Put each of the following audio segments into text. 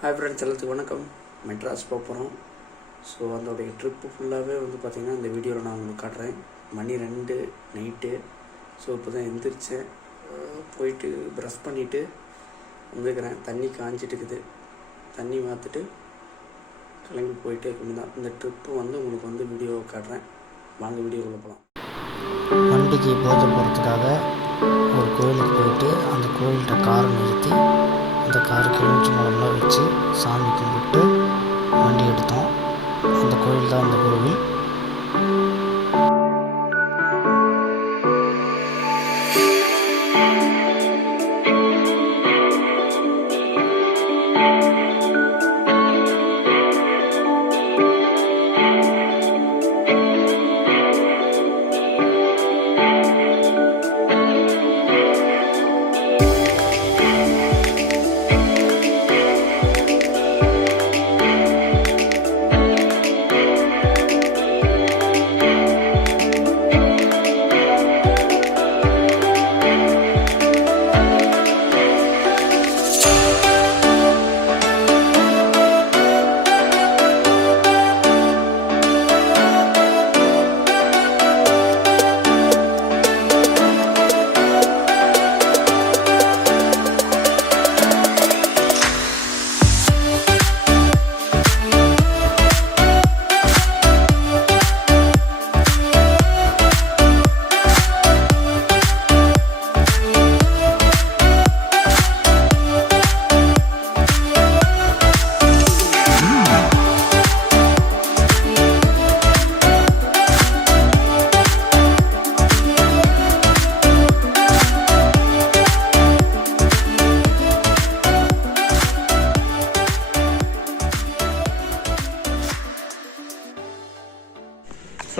Hi friends, எல்லாத்துக்கும் வணக்கம். மெட்ராஸ் போக போகிறோம். ஸோ அதோடைய ட்ரிப்பு ஃபுல்லாகவே பார்த்திங்கன்னா இந்த வீடியோவில் நான் உங்களுக்கு காட்டுறேன். மணி 2 நைட்டு. ஸோ இப்போ தான் எந்திரிச்சேன். போயிட்டு ப்ரஷ் பண்ணிவிட்டு வந்துக்கிறேன். தண்ணி காஞ்சிட்டு இருக்குது. தண்ணி மாற்றிட்டு கிளம்பி போயிட்டே தான் இந்த ட்ரிப்பு உங்களுக்கு வீடியோ காட்டுறேன். வாங்க வீடியோக்குள்ளே போகலாம். வண்டிக்கு பூஜை போகிறதுக்காக ஒரு கோயிலுக்கு போயிட்டு அந்த கோயில்கிட்ட காரை நிறுத்தி அந்த காருக்கு எலுமிச்சை மரம்லாம் வச்சு சாமி கும்பிட்டு வண்டி எடுத்தோம். அந்த கோயில் தான் அந்த கோவில்.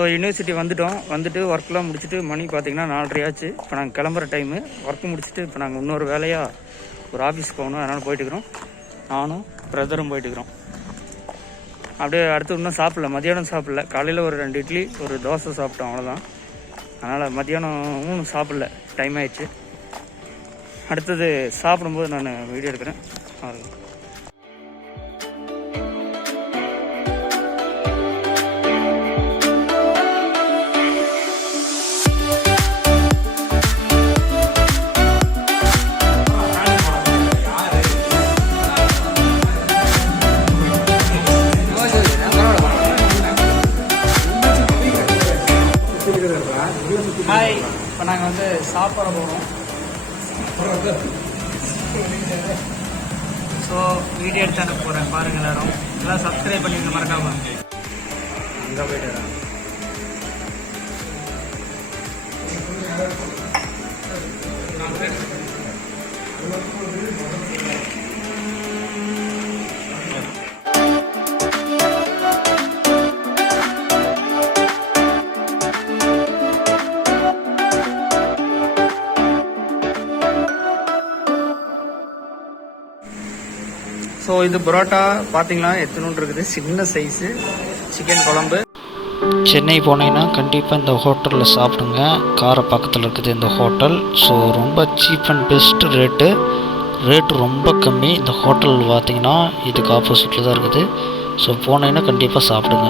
ஸோ யூனிவர்சிட்டி வந்துட்டு ஒர்க்லாம் முடிச்சுட்டு மணி பார்த்திங்கன்னா 4:30 ஆச்சு. இப்போ நாங்கள் கிளம்புற டைமு. ஒர்க்கு முடிச்சுட்டு இப்போ நாங்கள் இன்னொரு வேலையாக ஒரு ஆஃபீஸ் போகணும். அதனால் போயிட்டுக்கிறோம். நானும் பிரதரும் போயிட்டுக்கிறோம். அப்படியே அடுத்து இன்னும் சாப்பிடல, மதியானம் சாப்பிடல. காலையில் ஒரு 2 இட்லி ஒரு தோசை சாப்பிட்டோம், அவ்வளோதான். அதனால் மதியானமும் சாப்பிடல, டைம் ஆயிடுச்சு. அடுத்தது சாப்பிடும்போது நான் வீடியோ எடுக்கிறேன். ஹாய், இப்போ நாங்கள் சாப்பிட போகிறோம். ஸோ வீடியோ எடுத்து அனுப்ப போகிறேன், பாருங்கள். எல்லாம் சப்ஸ்கிரைப் பண்ணிட்டு மறக்காம. அங்கே போயிட்டு வரேன். ஸோ இது பரோட்டா பார்த்தீங்களா எத்தனுன்னு இருக்குது, சின்ன சைஸு. சிக்கன் குழம்பு. சென்னை போனீங்கன்னா கண்டிப்பாக இந்த ஹோட்டலில் சாப்பிடுங்க. காரை பக்கத்தில் இருக்குது இந்த ஹோட்டல். ஸோ ரொம்ப சீப் அண்ட் பெஸ்ட் ரேட்டு ரொம்ப கம்மி. இந்த ஹோட்டல் பார்த்தீங்கன்னா இதுக்கு ஆப்போசிட்டில் தான் இருக்குது. ஸோ போனீங்கன்னா கண்டிப்பாக சாப்பிடுங்க.